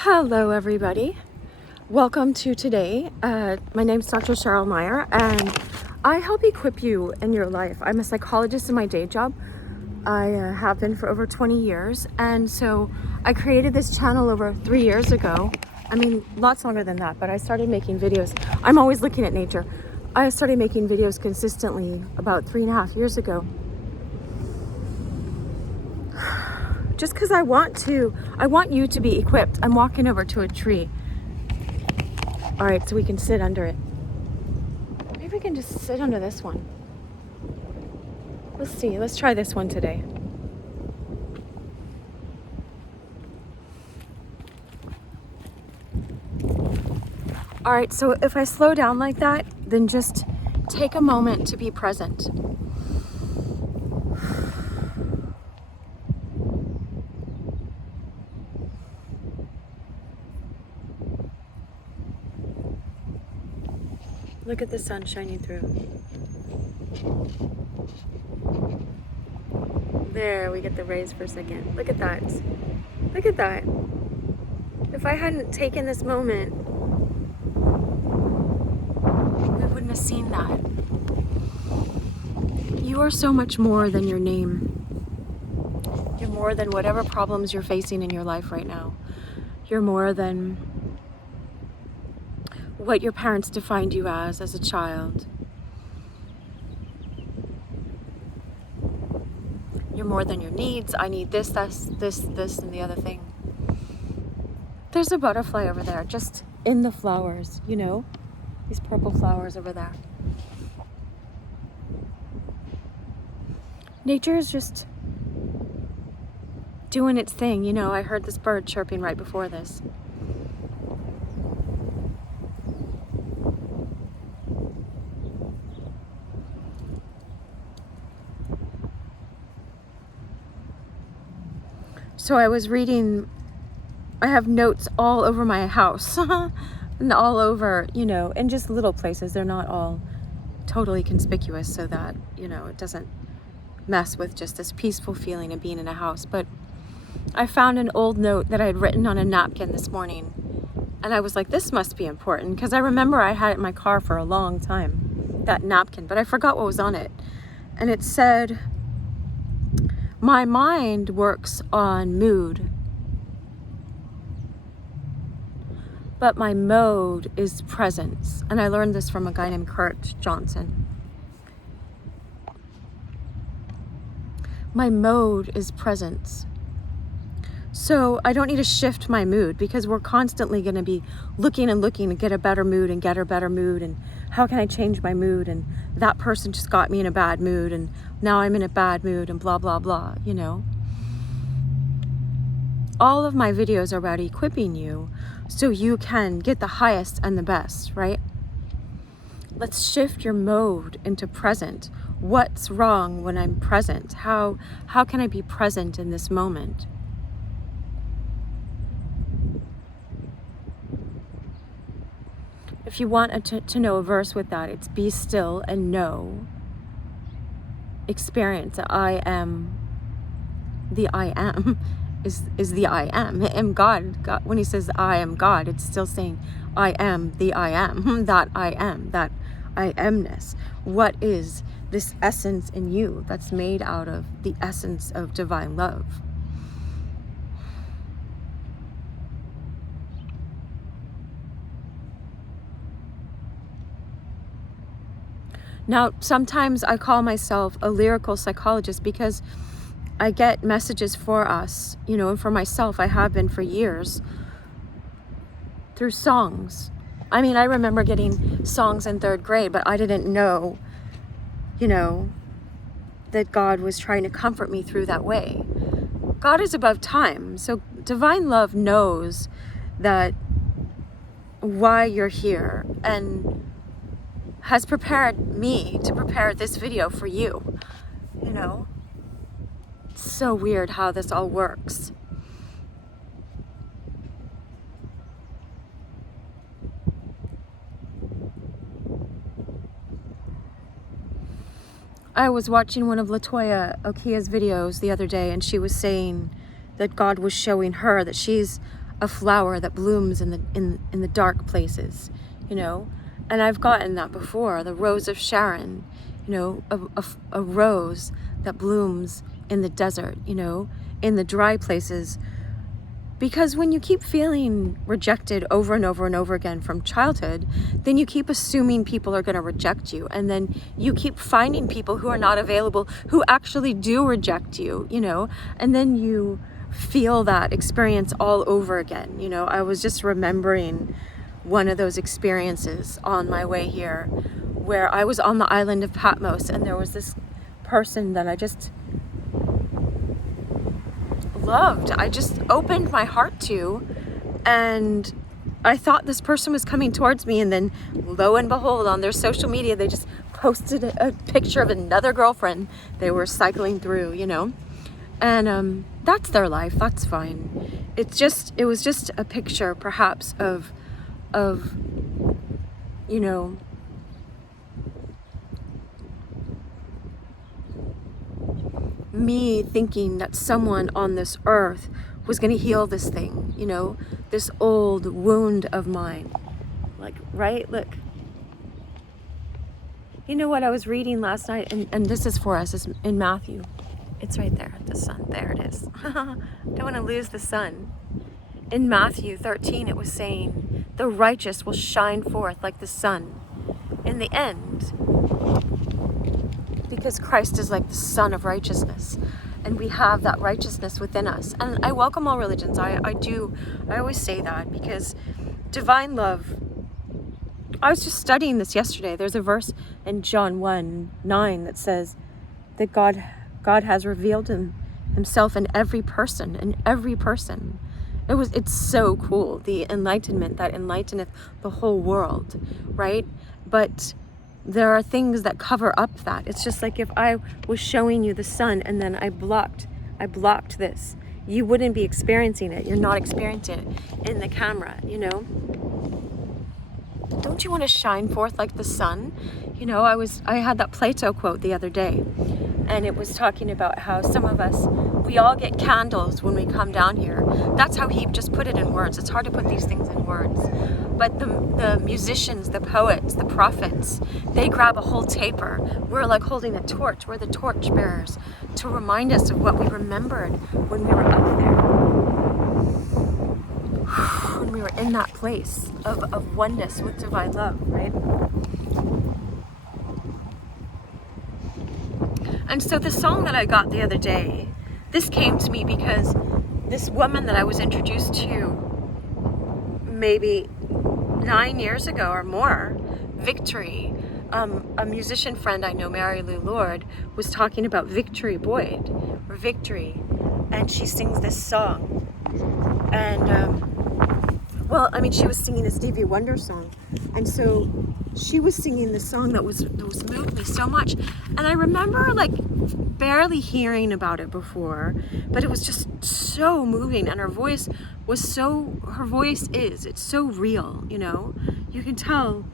Hello everybody, welcome to today. My name is Dr. Cheryl Meyer and I help equip you in your life. I'm a psychologist in my day job. I have been for over 20 years, and so I created this channel over 3 years ago. I mean, lots longer than that, but I started making videos. I'm always looking at nature. I started making videos consistently about 3.5 years ago. Just because I want you to be equipped. I'm walking over to a tree. All right, so we can sit under it. Maybe we can just sit under this one. Let's see, let's try this one today. All right, so if I slow down like that, then just take a moment to be present. Look at the sun shining through. There, we get the rays for a second. Look at that. Look at that. If I hadn't taken this moment, we wouldn't have seen that. You are so much more than your name. You're more than whatever problems you're facing in your life right now. You're more than what your parents defined you as a child. You're more than your needs. I need this, this, and the other thing. There's a butterfly over there, just in the flowers, you know? These purple flowers over there. Nature is just doing its thing, you know? I heard this bird chirping right before this. So I was reading, I have notes all over my house and all over, you know, in just little places. They're not all totally conspicuous so that, you know, it doesn't mess with just this peaceful feeling of being in a house. But I found an old note that I had written on a napkin this morning. And I was like, this must be important, because I remember I had it in my car for a long time, that napkin, but I forgot what was on it. And it said, my mind works on mood, but my mode is presence. And I learned this from a guy named Kurt Johnson. My mode is presence. So I don't need to shift my mood, because we're constantly going to be looking to get a better mood and get a better mood. And how can I change my mood? And that person just got me in a bad mood, and now I'm in a bad mood, and blah, blah, blah, you know. All of my videos are about equipping you so you can get the highest and the best, right? Let's shift your mode into present. What's wrong when I'm present? How can I be present in this moment? If you want to know a verse with that, it's be still and know. Experience I am. The I am is the I am. And God, when he says I am God, it's still saying I am the I am. That I am, that I amness. What is this essence in you that's made out of the essence of divine love? Now, sometimes I call myself a lyrical psychologist because I get messages for us, you know, and for myself, I have been for years, through songs. I mean, I remember getting songs in 3rd grade, but I didn't know, you know, that God was trying to comfort me through that way. God is above time. So divine love knows that why you're here, and has prepared me to prepare this video for you, you know. It's so weird how this all works. I was watching one of Latoya Okia's videos the other day, and she was saying that God was showing her that she's a flower that blooms in the dark places, you know. And I've gotten that before, the rose of Sharon, you know, a rose that blooms in the desert, you know, in the dry places. Because when you keep feeling rejected over and over and over again from childhood, then you keep assuming people are going to reject you. And then you keep finding people who are not available, who actually do reject you, you know, and then you feel that experience all over again. You know, I was just remembering one of those experiences on my way here where I was on the island of Patmos, and there was this person that I just loved. I just opened my heart to, and I thought this person was coming towards me, and then lo and behold, on their social media they just posted a picture of another girlfriend they were cycling through, you know. And that's their life, that's fine. It was just a picture perhaps of you know, me thinking that someone on this earth was going to heal this thing, you know, this old wound of mine. Like, right? Look. You know what I was reading last night? And this is for us, it's in Matthew. It's right there, the sun. There it is. Don't want to lose the sun. In Matthew 13, it was saying, the righteous will shine forth like the sun in the end. Because Christ is like the Son of righteousness, and we have that righteousness within us. And I welcome all religions. I always say that, because divine love, I was just studying this yesterday. There's a verse in John 1:9 that says that God has revealed himself in every person, It's so cool, the enlightenment that enlighteneth the whole world, right? But there are things that cover up that. It's just like if I was showing you the sun and then I blocked this, you wouldn't be experiencing it. You're not experiencing it in the camera, you know? Don't you want to shine forth like the sun? You know, I had that Plato quote the other day, and it was talking about how some of us, we all get candles when we come down here. That's how he just put it in words. It's hard to put these things in words. But the musicians, the poets, the prophets, they grab a whole taper. We're like holding a torch. We're the torch bearers to remind us of what we remembered when we were up there. When we were in that place of oneness with divine love, right? And so the song that I got the other day, this came to me because this woman that I was introduced to maybe 9 years ago or more, Victory, a musician friend I know, Mary Lou Lord, was talking about Victory Boyd, or Victory, and she sings this song. And, well, I mean, she was singing a Stevie Wonder song, and so she was singing this song that was moved me so much. And I remember like barely hearing about it before, but it was just so moving, and her voice is, it's so real, you know? You can tell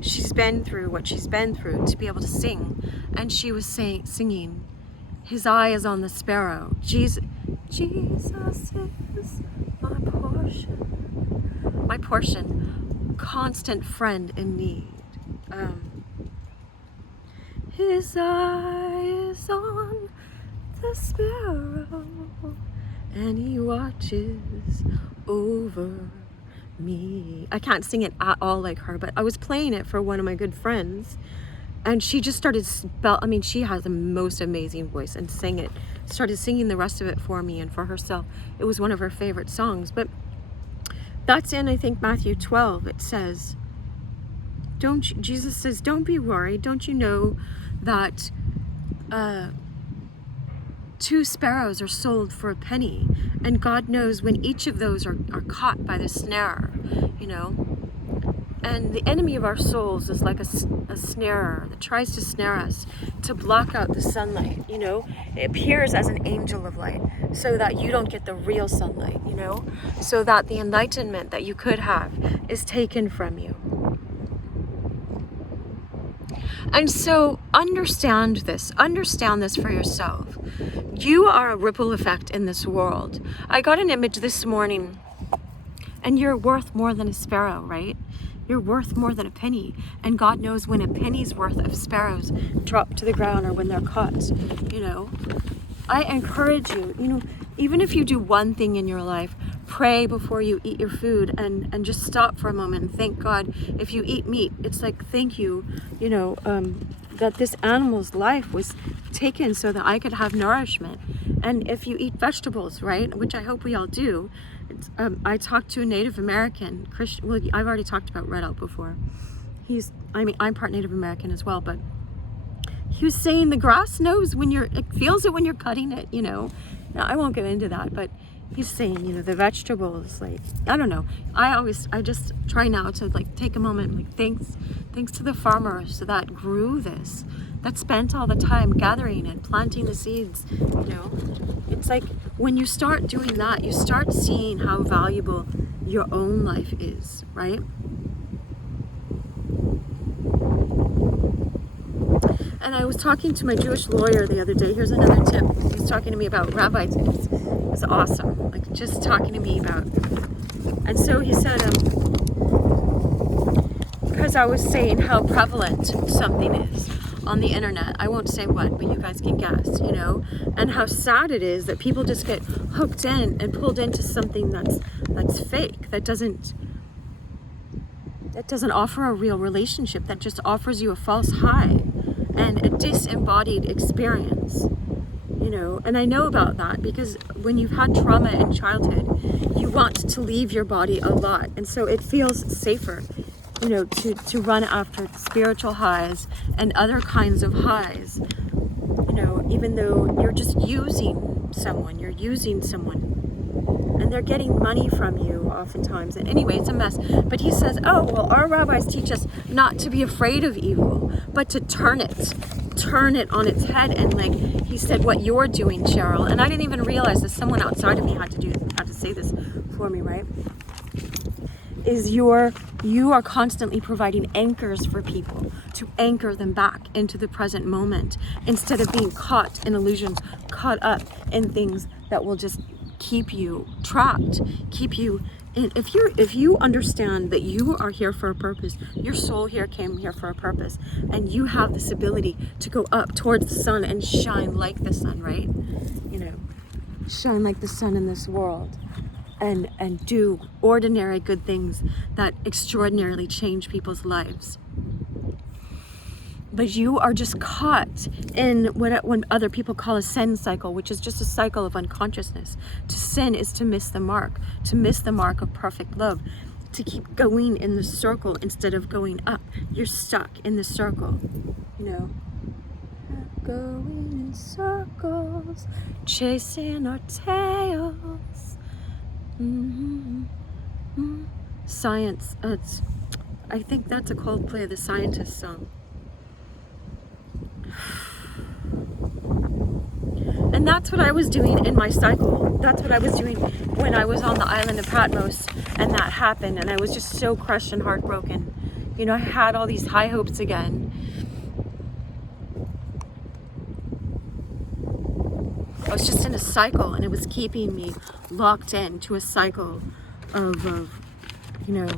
she's been through what she's been through to be able to sing. And she was singing, his eye is on the sparrow. Jesus is my portion, constant friend in need. His eye is on the sparrow, and he watches over me. I can't sing it at all like her, but I was playing it for one of my good friends, and she just started she has the most amazing voice, and started singing the rest of it for me and for herself. It was one of her favorite songs. But that's in, I think, Matthew 12. It says, Jesus says, don't be worried. Don't you know that 2 sparrows are sold for a penny? And God knows when each of those are caught by the snare, you know? And the enemy of our souls is like a snarer that tries to snare us, to block out the sunlight, you know? It appears as an angel of light so that you don't get the real sunlight, you know? So that the enlightenment that you could have is taken from you. And so understand this for yourself. You are a ripple effect in this world. I got an image this morning And you're worth more than a sparrow, right? You're worth more than a penny. And God knows when a penny's worth of sparrows drop to the ground or when they're caught, you know. I encourage you, you know, even if you do one thing in your life, pray before you eat your food and just stop for a moment and thank God. If you eat meat, it's like, thank you, you know, that this animal's life was taken so that I could have nourishment. And if you eat vegetables, right, which I hope we all do, I talked to a Native American Christian. Well, I've already talked about Red Elk before. I'm part Native American as well, but he was saying the grass knows it feels it when you're cutting it, you know. Now, I won't get into that, but he's saying, you know, the vegetables, like, I don't know. I just try now to like take a moment, like thanks to the farmers that grew this, that spent all the time gathering and planting the seeds, you know. It's like when you start doing that, you start seeing how valuable your own life is, right? And I was talking to my Jewish lawyer the other day. Here's another tip. He was talking to me about Rabbis Kids. It was awesome. Like, just talking to me about. And so he said, because I was saying how prevalent something is on the internet. I won't say what, but you guys can guess, you know, and how sad it is that people just get hooked in and pulled into something that's fake, that doesn't offer a real relationship, that just offers you a false high and a disembodied experience, you know. And I know about that because when you've had trauma in childhood, you want to leave your body a lot, and so it feels safer, you know, to run after spiritual highs and other kinds of highs, you know, even though you're just using someone, and they're getting money from you oftentimes. And anyway, it's a mess. But he says, oh, well, our rabbis teach us not to be afraid of evil, but to turn it on its head. And like he said, what you're doing, Cheryl, and I didn't even realize that someone outside of me had to say this for me, right? Is you are constantly providing anchors for people to anchor them back into the present moment instead of being caught in illusions, caught up in things that will just keep you trapped, keep you in. If you understand that you are here for a purpose, your soul came here for a purpose, and you have this ability to go up towards the sun and shine like the sun, right? You know, shine like the sun in this world. And do ordinary good things that extraordinarily change people's lives. But you are just caught in what other people call a sin cycle, which is just a cycle of unconsciousness. To sin is to miss the mark of perfect love, to keep going in the circle instead of going up. You're stuck in the circle, you know. Going in circles, chasing our tails. Science, I think that's a Coldplay, the Scientist song. And that's what I was doing in my cycle. That's what I was doing when I was on the island of Patmos and that happened, and I was just so crushed and heartbroken. You know, I had all these high hopes again. I was just in a cycle, and it was keeping me locked into a cycle of you know,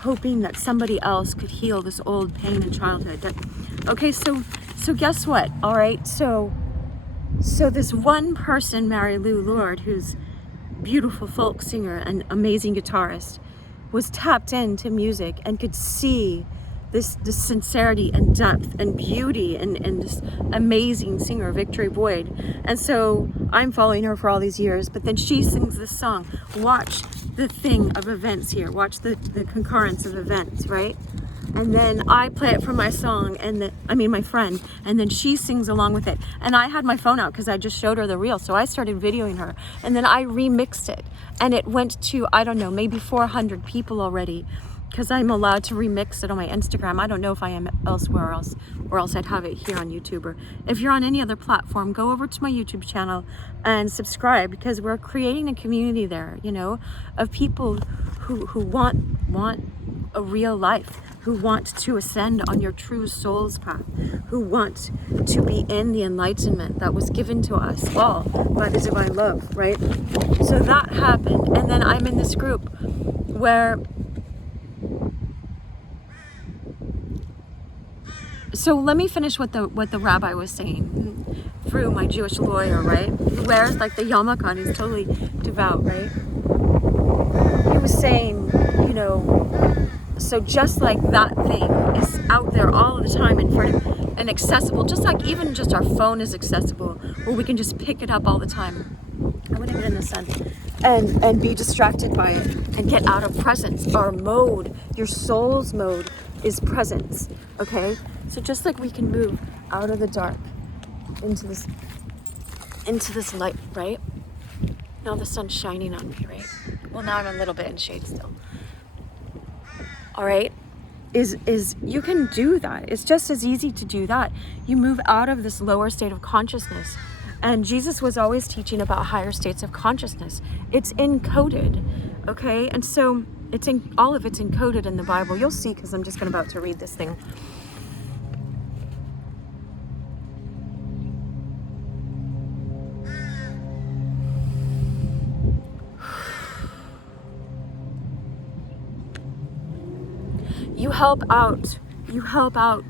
hoping that somebody else could heal this old pain in childhood. Okay, so guess what? All right, so this one person, Mary Lou Lord, who's beautiful folk singer and amazing guitarist, was tapped into music and could see this sincerity and depth and beauty and this amazing singer, Victory Boyd. And so I'm following her for all these years, but then she sings this song. Watch the thing of events here. Watch the concurrence of events, right? And then I play it for my song, my friend, and then she sings along with it. And I had my phone out because I just showed her the reel, so I started videoing her. And then I remixed it, and it went to, I don't know, maybe 400 people already, because I'm allowed to remix it on my Instagram. I don't know if I am elsewhere else, or else I'd have it here on YouTube. Or if you're on any other platform, go over to my YouTube channel and subscribe, because we're creating a community there, you know, of people who want a real life, who want to ascend on your true soul's path, who want to be in the enlightenment that was given to us all by the divine love, right? So that happened. And then I'm in this group where, so let me finish what the rabbi was saying through my Jewish lawyer, right? He wears like the yarmulke on, he's totally devout, right? He was saying, you know, so just like that thing is out there all the time in front of and accessible, just like even just our phone is accessible, where we can just pick it up all the time. I want to get in the sun and be distracted by it and get out of presence. Our mode, your soul's mode, is presence. Okay, so just like we can move out of the dark into this light, right? Now the sun's shining on me, right? Well, now I'm a little bit in shade still. All right, is you can do that. It's just as easy to do that. You move out of this lower state of consciousness. And Jesus was always teaching about higher states of consciousness. It's encoded, okay? And so all of it's encoded in the Bible. You'll see, because I'm just about to read this thing. You help out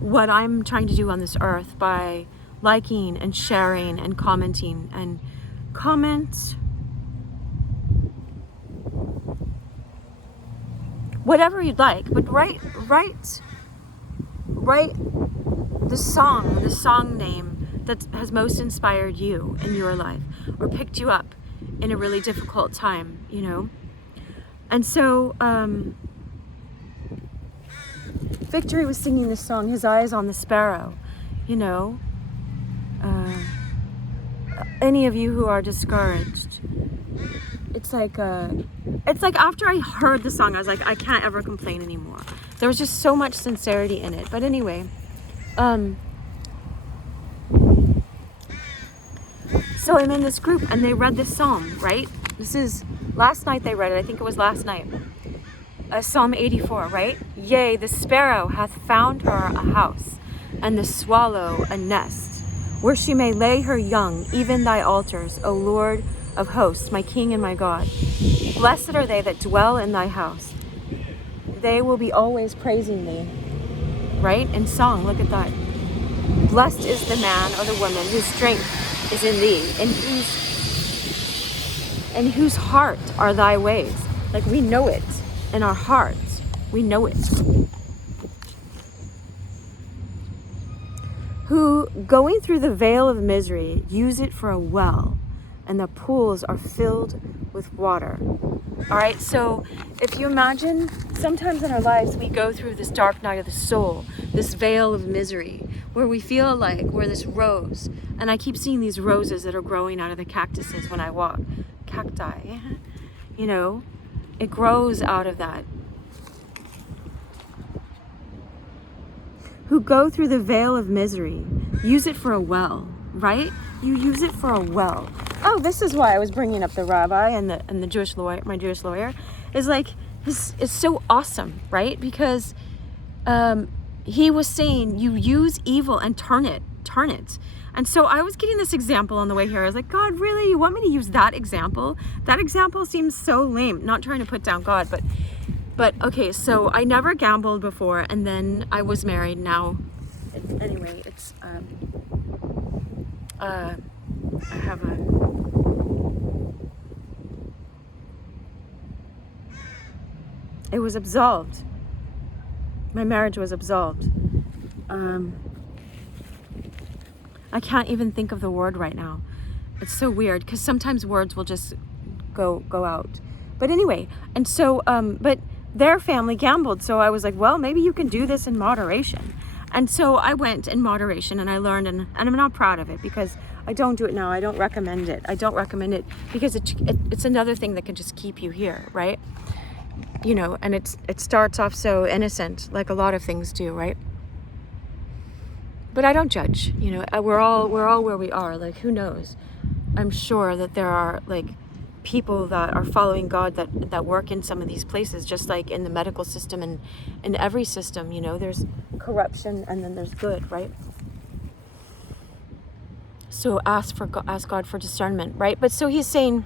what I'm trying to do on this earth by liking and sharing and commenting, and comment whatever you'd like, but write the song name that has most inspired you in your life or picked you up in a really difficult time, you know. And so Victory was singing this song, His Eyes on the Sparrow, you know. Any of you who are discouraged, it's like after I heard the song, I was like, I can't ever complain anymore. There was just so much sincerity in it. But anyway, so I'm in this group and they read this psalm, right? This is, last night they read it, I think it was last night. Psalm 84, right? Yea, the sparrow hath found her a house, and the swallow a nest, where she may lay her young, even thy altars, O Lord of hosts, my King and my God. Blessed are they that dwell in thy house. They will be always praising thee. Right? In song, look at that. Blessed is the man or the woman whose strength is in thee, in whose heart are thy ways. Like, we know it in our hearts. We know it. Who, going through the vale of misery, use it for a well, and the pools are filled with water. All right, so if you imagine, sometimes in our lives we go through this dark night of the soul, this veil of misery, where we feel like we're this rose. And I keep seeing these roses that are growing out of the cactuses when I walk. Cacti, you know, it grows out of that. Who go through the veil of misery, use it for a well, right? You use it for a well. Oh, this is why I was bringing up the rabbi and the Jewish lawyer, my Jewish lawyer, is like, it's so awesome, right? Because he was saying you use evil and turn it. And so I was getting this example on the way here. I was like, God, really? You want me to use that example? That example seems so lame. Not trying to put down God, but okay, so I never gambled before, and then I was married. Now, anyway, it's I have it was absolved. My marriage was absolved. I can't even think of the word right now. It's so weird because sometimes words will just go out. But anyway, and so but their family gambled, so I was like, well, maybe you can do this in moderation. And so I went in moderation and I learned, and I'm not proud of it because I don't do it now. I don't recommend it. I don't recommend it because it's another thing that can just keep you here, right? You know, and it starts off so innocent, like a lot of things do, right? But I don't judge, you know. We're all where we are. Like, who knows? I'm sure that there are like people that are following God that work in some of these places, just like in the medical system and in every system, you know, there's corruption and then there's good, right? So ask God for discernment, right? But so he's saying,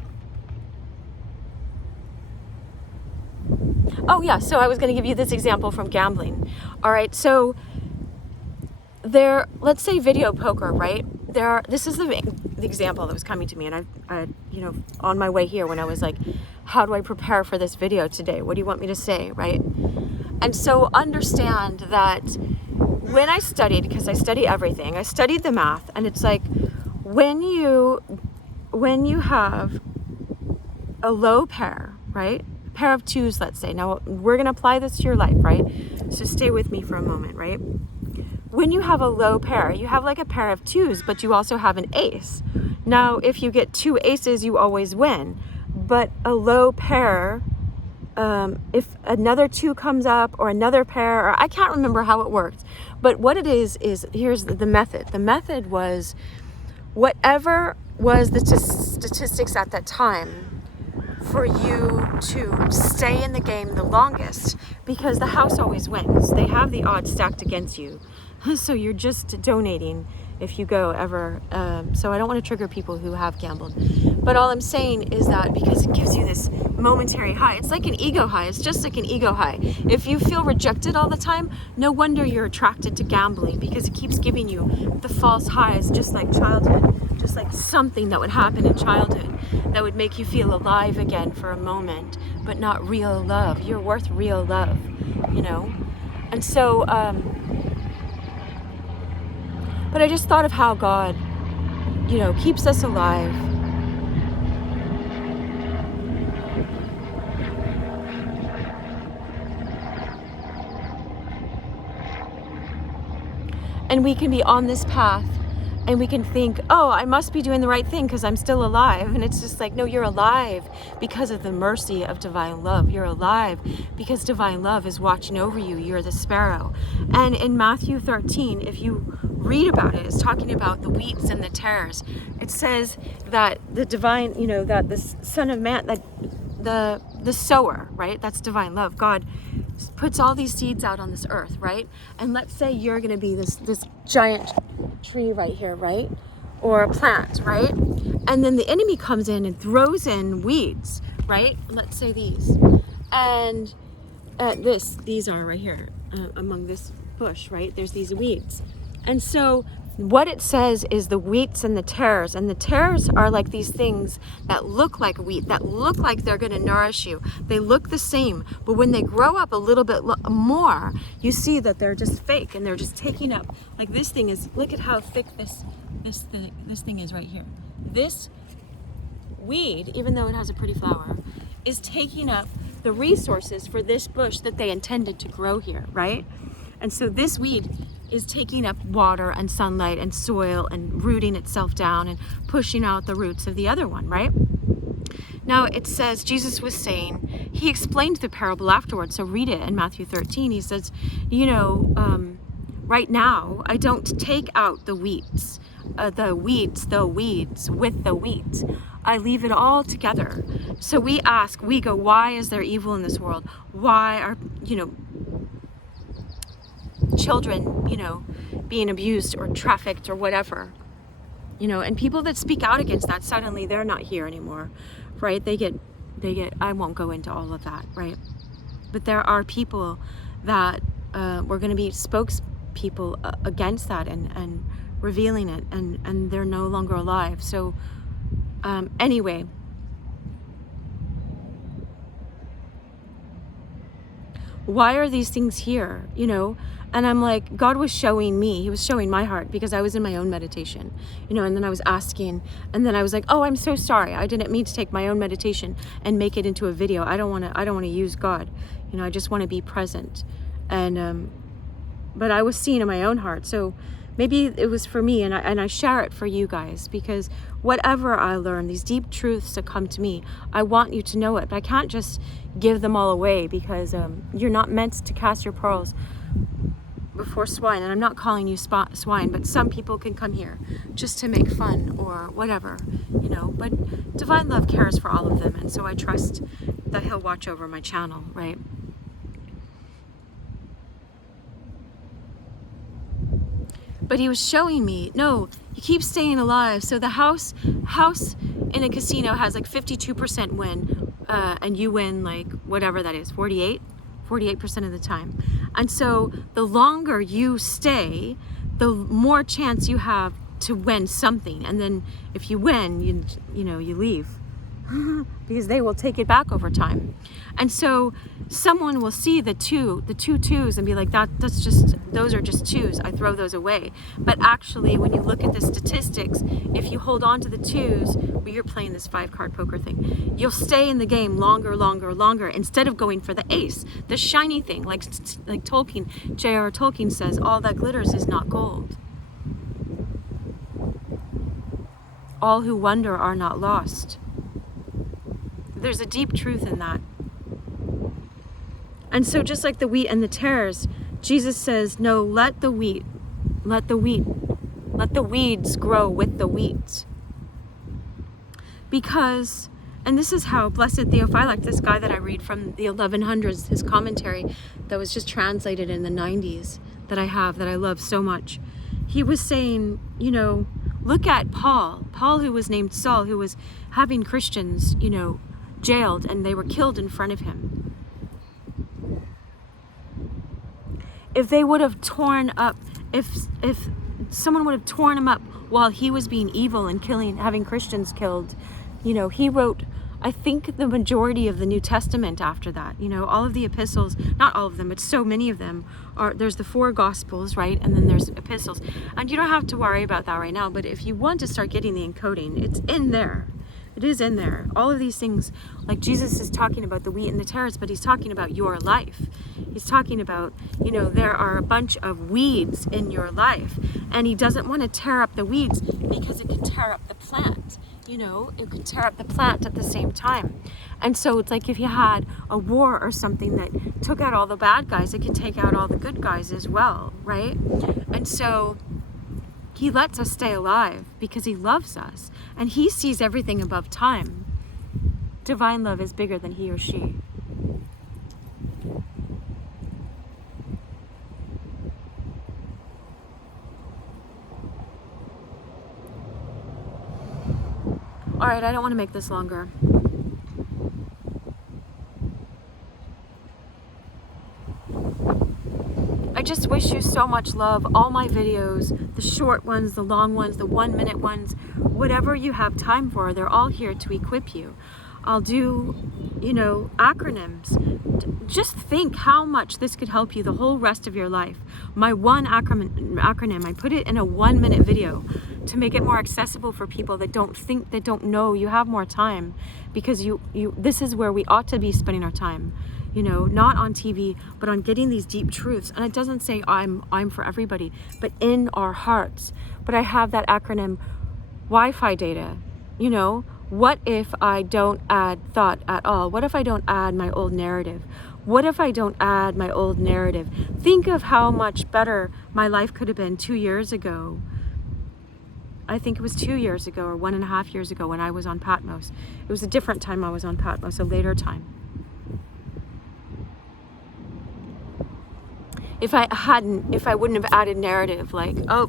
oh yeah, so I was going to give you this example from gambling. All right, so let's say video poker, right? This is the example that was coming to me, and I, you know, on my way here when I was like, how do I prepare for this video today? What do you want me to say, right? And so understand that when I studied, because I study everything, I studied the math, and it's like when you have a low pair, right? A pair of twos, let's say. Now we're going to apply this to your life, right? So stay with me for a moment, right? When you have a low pair, you have like a pair of twos, but you also have an ace. Now, if you get two aces, you always win. But a low pair, if another two comes up or another pair, or I can't remember how it worked, but what it is here's the method. The method was whatever was the statistics at that time for you to stay in the game the longest, because the house always wins. They have the odds stacked against you. So you're just donating if you go ever. So I don't want to trigger people who have gambled. But all I'm saying is that because it gives you this momentary high. It's like an ego high. It's just like an ego high. If you feel rejected all the time, no wonder you're attracted to gambling, because it keeps giving you the false highs, just like childhood. Just like something that would happen in childhood that would make you feel alive again for a moment, but not real love. You're worth real love, you know? And so, but I just thought of how God, you know, keeps us alive. And we can be on this path and we can think, oh, I must be doing the right thing because I'm still alive. And it's just like, no, you're alive because of the mercy of divine love. You're alive because divine love is watching over you. You're the sparrow. And in Matthew 13, if you read about it, it's talking about the wheats and the tares. It says that the divine, you know, that the Son of Man, that the sower, right? That's divine love. God puts all these seeds out on this earth, right? And let's say you're going to be this giant tree right here, right? Or a plant, right? And then the enemy comes in and throws in weeds, right? Let's say these. And these are right here among this bush, right? There's these weeds. And so what it says is the wheats and the tares are like these things that look like wheat, that look like they're going to nourish you. They look the same, but when they grow up a little bit more, you see that they're just fake and they're just taking up. Like this thing is, look at how thick this thing is right here. This weed, even though it has a pretty flower, is taking up the resources for this bush that they intended to grow here, right? And so this weed is taking up water and sunlight and soil and rooting itself down and pushing out the roots of the other one, right? Now it says, Jesus was saying, he explained the parable afterwards, so read it in Matthew 13. He says, you know, right now I don't take out the weeds with the weeds. I leave it all together. So we go, why is there evil in this world? Why are, you know, children, you know, being abused or trafficked or whatever, you know, and people that speak out against that, suddenly they're not here anymore, right? They get, I won't go into all of that, right? But there are people that we're going to be spokespeople against that and revealing it, and they're no longer alive. So anyway, why are these things here, you know? And I'm like, God was showing me, he was showing my heart, because I was in my own meditation, you know, and then I was asking, and then I was like, oh, I'm so sorry. I didn't mean to take my own meditation and make it into a video. I don't want to use God. You know, I just want to be present. And, but I was seeing in my own heart. So maybe it was for me, and I share it for you guys, because whatever I learn, these deep truths that come to me, I want you to know it, but I can't just give them all away, because you're not meant to cast your pearls before swine, and I'm not calling you swine, but some people can come here just to make fun or whatever, you know, but divine love cares for all of them, and so I trust that he'll watch over my channel, right? But he was showing me, no, you keep staying alive. So the house in a casino has like 52% win, and you win like whatever that is, 48% of the time. And so the longer you stay, the more chance you have to win something. And then if you win, you know, you leave because they will take it back over time. And so someone will see the two twos and be like, those are just twos, I throw those away. But actually, when you look at the statistics, if you hold on to the twos, well, you're playing this 5-card poker thing, you'll stay in the game longer, instead of going for the ace, the shiny thing, like Tolkien, J.R. Tolkien says, all that glitters is not gold. All who wonder are not lost. There's a deep truth in that. And so just like the wheat and the tares, Jesus says, no, let the weeds grow with the wheat. Because, and this is how Blessed Theophylact, this guy that I read from the 1100s, his commentary that was just translated in the 90s that I have, that I love so much. He was saying, you know, look at Paul, who was named Saul, who was having Christians, you know, jailed, and they were killed in front of him. If they would have torn up, if someone would have torn him up while he was being evil and having Christians killed, you know, he wrote, I think, the majority of the New Testament after that. You know, all of the epistles, not all of them, but so many of them there's the 4 Gospels, right? And then there's epistles. And you don't have to worry about that right now, but if you want to start getting the encoding, it's in there. It is in there. All of these things, like Jesus is talking about the wheat and the tares, but he's talking about your life. He's talking about, you know, there are a bunch of weeds in your life, and he doesn't want to tear up the weeds because it could tear up the plant. You know, it could tear up the plant at the same time. And so it's like if you had a war or something that took out all the bad guys, it could take out all the good guys as well, right? And so he lets us stay alive because he loves us, and he sees everything above time. Divine love is bigger than he or she. All right, I don't want to make this longer. I just wish you so much love. All my videos, the short ones, the long ones, the 1-minute ones, whatever you have time for, they're all here to equip you. I'll do, you know, acronyms. Just think how much this could help you the whole rest of your life. My one acronym, I put it in a 1-minute video to make it more accessible for people that don't know you have more time, because this is where we ought to be spending our time. You know, not on TV, but on getting these deep truths. And it doesn't say I'm for everybody, but in our hearts. But I have that acronym, Wi-Fi data. You know, what if I don't add thought at all? What if I don't add my old narrative? What if I don't add my old narrative? Think of how much better my life could have been 2 years ago. I think it was 2 years ago or 1.5 years ago when I was on Patmos. It was a different time I was on Patmos, a later time. If I wouldn't have added narrative, like, oh,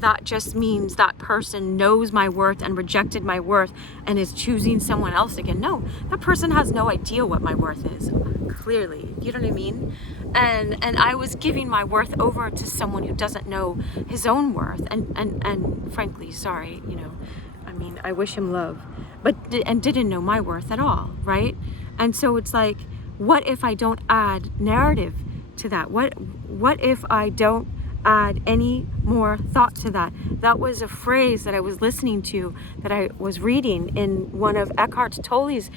that just means that person knows my worth and rejected my worth and is choosing someone else again. No, that person has no idea what my worth is, clearly. You know what I mean? And I was giving my worth over to someone who doesn't know his own worth. And frankly, sorry, you know, I mean, I wish him love, and didn't know my worth at all, right? And so it's like, what if I don't add narrative to that? What if I don't add any more thought to that? That was a phrase that I was listening to, that I was reading in one of Eckhart Tolle's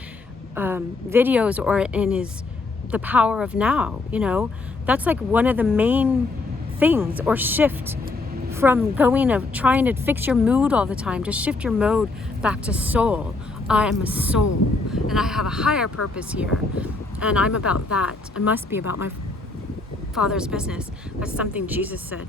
videos, or in his The Power of Now. You know, that's like one of the main things, or shift from trying to fix your mood all the time, to shift your mode back to soul. I am a soul, and I have a higher purpose here, and I'm about that. I must be about my Father's business. That's something Jesus said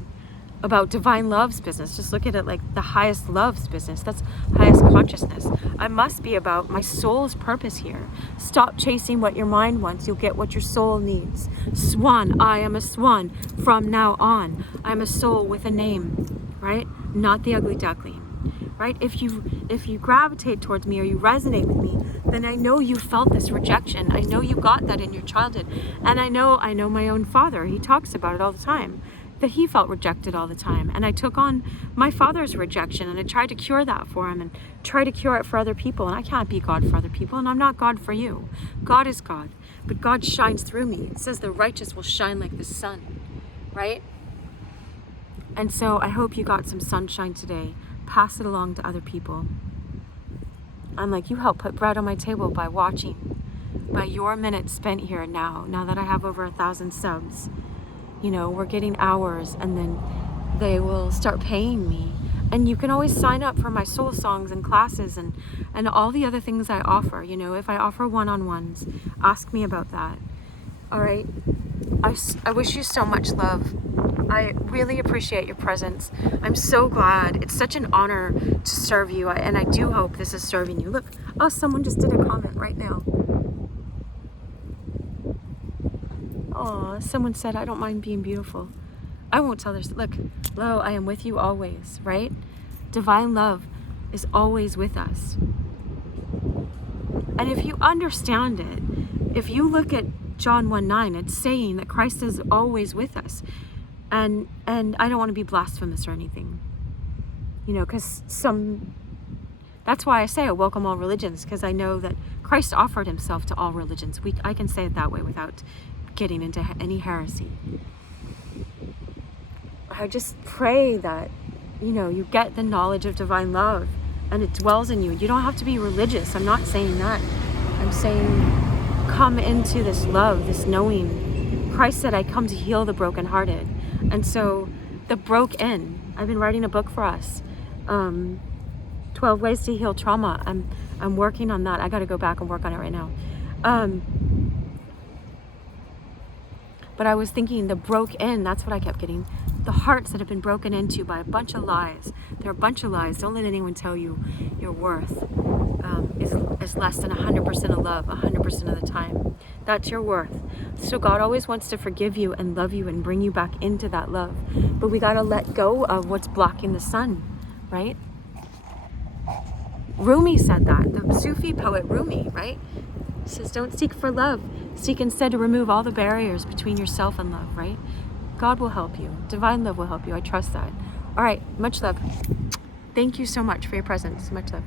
about divine love's business. Just look at it like the highest love's business. That's highest consciousness. I must be about my soul's purpose here. Stop chasing what your mind wants. You'll get what your soul needs. Swan, I am a swan from now on. I'm a soul with a name, right? Not the ugly duckling, right? If you gravitate towards me or you resonate with me, then I know you felt this rejection. I know you got that in your childhood. And I know my own father. He talks about it all the time, that he felt rejected all the time. And I took on my father's rejection and I tried to cure that for him and try to cure it for other people. And I can't be God for other people, and I'm not God for you. God is God, but God shines through me. It says the righteous will shine like the sun, right? And so I hope you got some sunshine today. Pass it along to other people. I'm like, you help put bread on my table by watching, by your minutes spent here now that I have over 1,000 subs. You know, we're getting hours, and then they will start paying me. And you can always sign up for my soul songs and classes and all the other things I offer. You know, if I offer one-on-ones, ask me about that. All right? I wish you so much love. I really appreciate your presence. I'm so glad. It's such an honor to serve you, and I do hope this is serving you. Look, oh, someone just did a comment right now. Oh, someone said, I don't mind being beautiful. I won't tell her. Look, lo, I am with you always, right? Divine love is always with us. And if you understand it, if you look at John 1:9, it's saying that Christ is always with us. And I don't want to be blasphemous or anything, you know, because that's why I say I welcome all religions, because I know that Christ offered himself to all religions. I can say it that way without getting into any heresy. I just pray that, you know, you get the knowledge of divine love and it dwells in you. You don't have to be religious. I'm not saying that. I'm saying come into this love, this knowing. Christ said, I come to heal the brokenhearted. And so the broken, I've been writing a book for us, 12 Ways to Heal Trauma. I'm working on that. I got to go back and work on it right now. But I was thinking the broken, that's what I kept getting. The hearts that have been broken into by a bunch of lies. They're a bunch of lies. Don't let anyone tell you your worth is less than 100% of love, 100% of the time. That's your worth. So God always wants to forgive you and love you and bring you back into that love. But we got to let go of what's blocking the sun, right? Rumi said that. The Sufi poet Rumi, right? Says, don't seek for love. Seek instead to remove all the barriers between yourself and love, right? God will help you. Divine love will help you. I trust that. All right. Much love. Thank you so much for your presence. Much love.